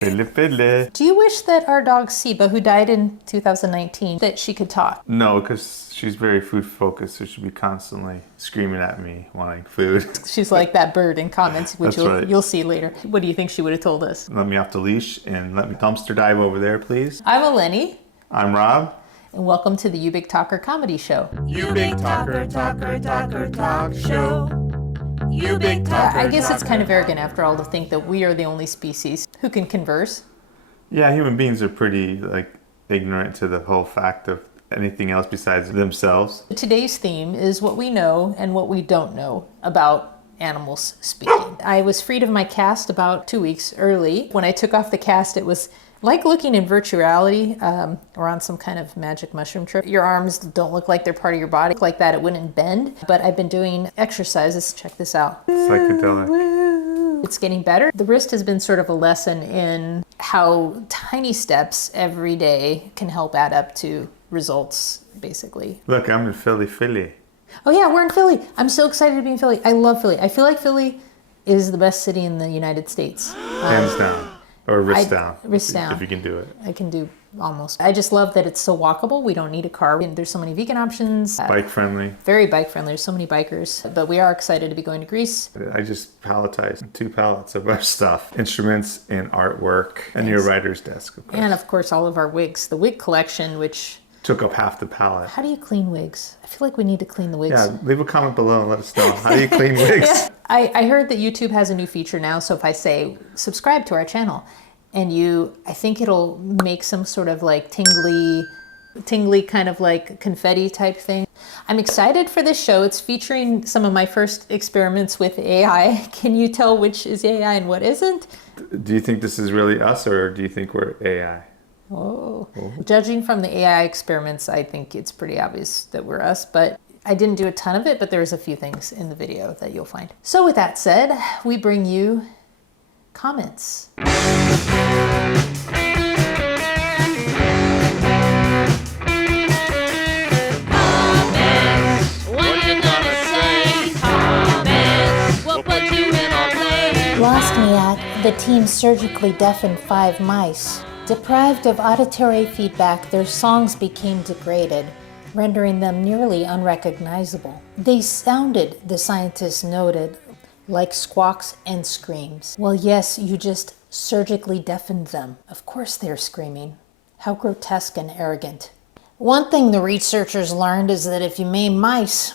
Pele pele. Do you wish that our dog Siba, who died in 2019, that she could talk? No, because she's very food focused, so she'll be constantly screaming at me, wanting food. She's like that bird in comments, which That's right. you'll see later. What do you think she would have told us? Let me off the leash and let me dumpster dive over there, please. I'm Eleni, I'm Rob. and welcome to the You Big Talker comedy show. You big talker, talker, talker, talk show. You big talker. I guess it's kind of arrogant after all to think that we are the only species who can converse. Yeah, human beings are pretty ignorant to the whole fact of anything else besides themselves. Today's theme is what we know and what we don't know about animals speaking. I was freed of my cast about 2 weeks early. When I took off the cast, it was like looking in virtual reality or on some kind of magic mushroom trip. Your arms don't look like they're part of your body. Like that, it wouldn't bend. But I've been doing exercises. Check this out. Psychedelic. It's getting better. The wrist has been sort of a lesson in how tiny steps every day can help add up to results, basically. Look, I'm in Philly. Oh yeah, we're in Philly. I'm so excited to be in Philly. I love Philly. I feel like Philly is the best city in the United States. Hands down. Or wrist down. Wrist down. If you can do it. I can do almost. I just love that it's so walkable. We don't need a car. And there's so many vegan options. Bike friendly. Very bike friendly. There's so many bikers. But we are excited to be going to Greece. I just palletized 2 pallets of our stuff. Instruments and artwork. And your writer's desk, of course. And of course, all of our wigs. The wig collection, which... Took up half the pallet. How do you clean wigs? I feel like we need to clean the wigs. Yeah, leave a comment below and let us know. How do you clean wigs? Yeah. I heard that YouTube has a new feature now. So if I say, subscribe to our channel, and I think it'll make some sort of like tingly kind of like confetti type thing. I'm excited for this show. It's featuring some of my first experiments with AI. Can you tell which is AI and what isn't? Do you think this is really us, or do you think we're AI? Oh. Judging from the AI experiments, I think it's pretty obvious that we're us, but I didn't do a ton of it, but there's a few things in the video that you'll find. So with that said, we bring you comments. Lost me at the team surgically deafened 5 mice. Deprived of auditory feedback, their songs became degraded, rendering them nearly unrecognizable. They sounded, the scientists noted, like squawks and screams. Well, yes, you just surgically deafened them. Of course they're screaming. How grotesque and arrogant. One thing the researchers learned is that if you maim mice,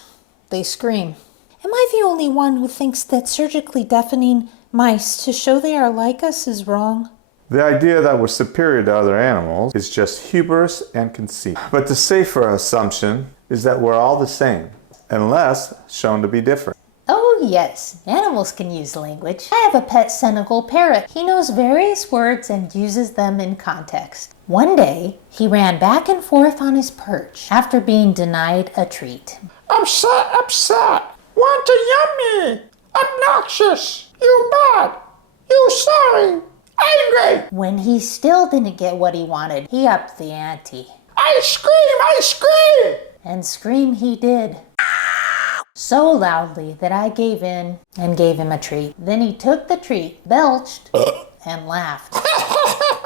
they scream. Am I the only one who thinks that surgically deafening mice to show they are like us is wrong? The idea that we're superior to other animals is just hubris and conceit. But the safer assumption is that we're all the same, unless shown to be different. Oh yes, animals can use language. I have a pet Senegal parrot. He knows various words and uses them in context. One day, he ran back and forth on his perch after being denied a treat. Upset. Want a yummy. Obnoxious. You bad. You sorry. Angry. When he still didn't get what he wanted, he upped the ante. I scream. And scream he did. So loudly that I gave in and gave him a treat. Then he took the treat, belched, and laughed.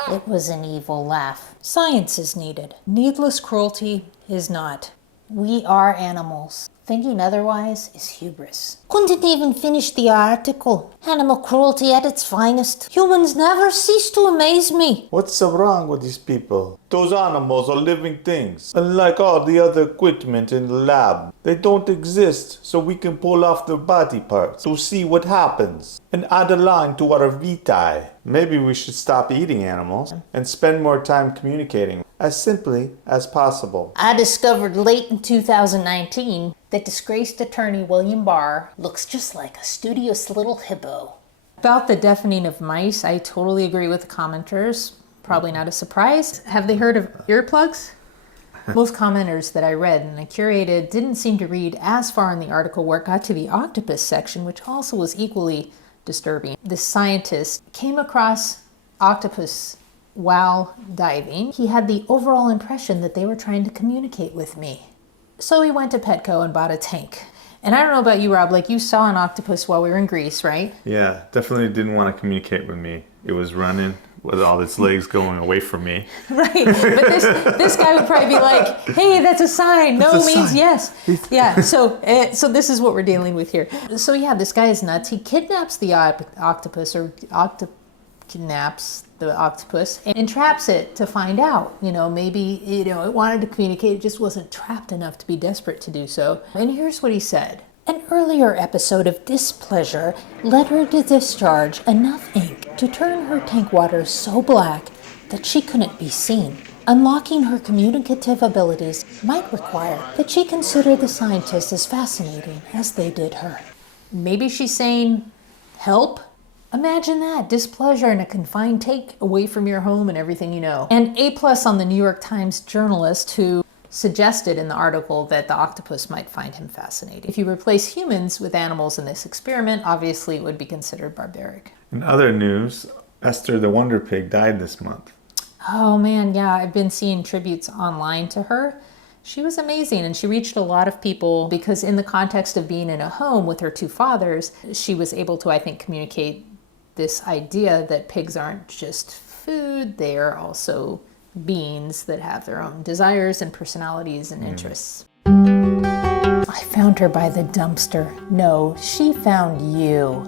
It was an evil laugh. Science is needed. Needless cruelty is not. We are animals. Thinking otherwise is hubris. Couldn't even finish the article. Animal cruelty at its finest. Humans never cease to amaze me. What's so wrong with these people? Those animals are living things. Unlike all the other equipment in the lab, they don't exist so we can pull off their body parts to see what happens and add a line to our vitae. Maybe we should stop eating animals and spend more time communicating as simply as possible. I discovered late in 2019 that disgraced attorney William Barr looks just like a studious little hippo. About the deafening of mice, I totally agree with the commenters. Probably not a surprise. Have they heard of earplugs? Most commenters that I read and I curated didn't seem to read as far in the article where it got to the octopus section, which also was equally disturbing. The scientist came across octopus while diving. He had the overall impression that they were trying to communicate with me. So he went to Petco and bought a tank. And I don't know about you, Rob, like you saw an octopus while we were in Greece, right? Yeah, definitely didn't want to communicate with me. It was running with all its legs going away from me. Right. But this guy would probably be like, hey, that's a sign. No That's a means sign. yes. Yeah. So this is what we're dealing with here. So yeah, this guy is nuts. He kidnaps the octopus kidnaps the octopus and traps it to find out. Maybe, it wanted to communicate. It just wasn't trapped enough to be desperate to do so. And here's what he said. An earlier episode of displeasure led her to discharge enough ink to turn her tank water so black that she couldn't be seen. Unlocking her communicative abilities might require that she consider the scientists as fascinating as they did her. Maybe she's saying, help? Imagine that, displeasure in a confined tank away from your home and everything you know. And A+ on the New York Times journalist who suggested in the article that the octopus might find him fascinating. If you replace humans with animals in this experiment, obviously it would be considered barbaric. In other news, Esther the Wonder Pig died this month. Oh man, yeah, I've been seeing tributes online to her. She was amazing, and she reached a lot of people because in the context of being in a home with her two fathers, she was able to, I think, communicate this idea that pigs aren't just food, they are also beings that have their own desires and personalities and interests. I found her by the dumpster. No, she found you.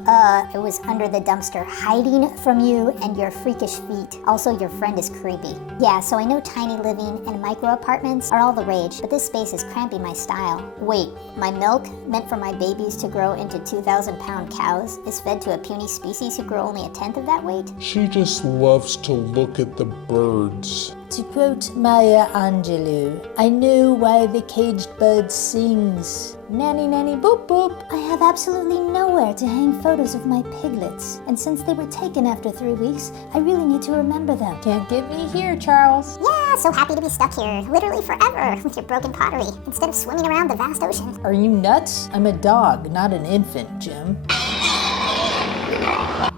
It was under the dumpster, hiding from you and your freakish feet. Also, your friend is creepy. Yeah, so I know tiny living and micro apartments are all the rage, but this space is cramping my style. Wait, my milk, meant for my babies to grow into 2,000-pound cows, is fed to a puny species who grow only a tenth of that weight? She just loves to look at the birds. To quote Maya Angelou, I know why the caged bird sings. Nanny, nanny, boop, boop. I have absolutely nowhere to hang photos of my piglets. And since they were taken after 3 weeks, I really need to remember them. Can't get me here, Charles. Yeah, so happy to be stuck here, literally forever, with your broken pottery, instead of swimming around the vast ocean. Are you nuts? I'm a dog, not an infant, Jim.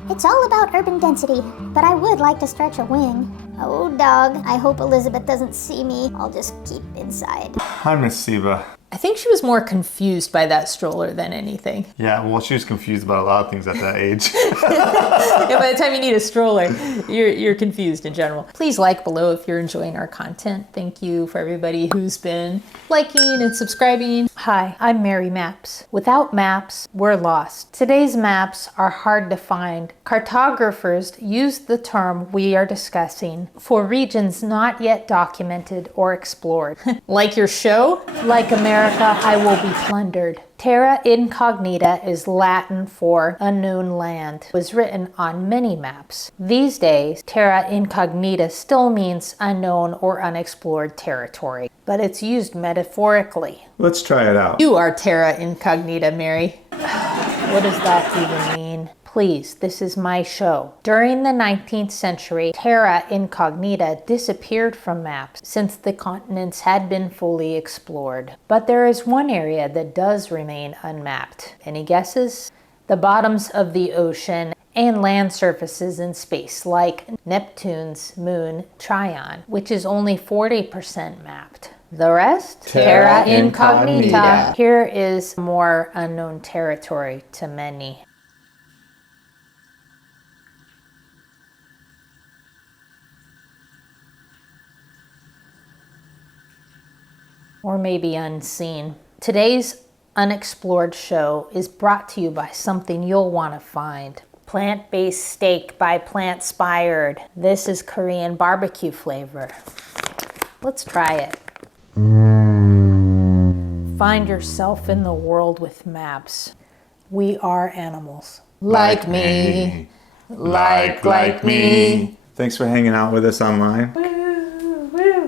It's all about urban density, but I would like to stretch a wing. Oh, dog, I hope Elizabeth doesn't see me. I'll just keep inside. Hi, Miss Siba. I think she was more confused by that stroller than anything. Yeah, well, she was confused about a lot of things at that age. Yeah, by the time you need a stroller, you're confused in general. Please like below if you're enjoying our content. Thank you for everybody who's been liking and subscribing. Hi, I'm Mary Maps. Without maps, we're lost. Today's maps are hard to find. Cartographers use the term we are discussing for regions not yet documented or explored. Like your show? Like America, I will be plundered. Terra incognita is Latin for unknown land. It was written on many maps. These days, terra incognita still means unknown or unexplored territory, but it's used metaphorically. Let's try it out. You are terra incognita, Mary. What does that even mean? Please, this is my show. During the 19th century, terra incognita disappeared from maps since the continents had been fully explored. But there is one area that does remain unmapped. Any guesses? The bottoms of the ocean and land surfaces in space, like Neptune's moon Tryon, which is only 40% mapped. The rest? Terra incognita. Here is more unknown territory to many. Or maybe unseen. Today's unexplored show is brought to you by something you'll want to find. Plant-based steak by Plant-Spired. This is Korean barbecue flavor. Let's try it. Find yourself in the world with maps. We are animals. Like me. Like me. Thanks for hanging out with us online.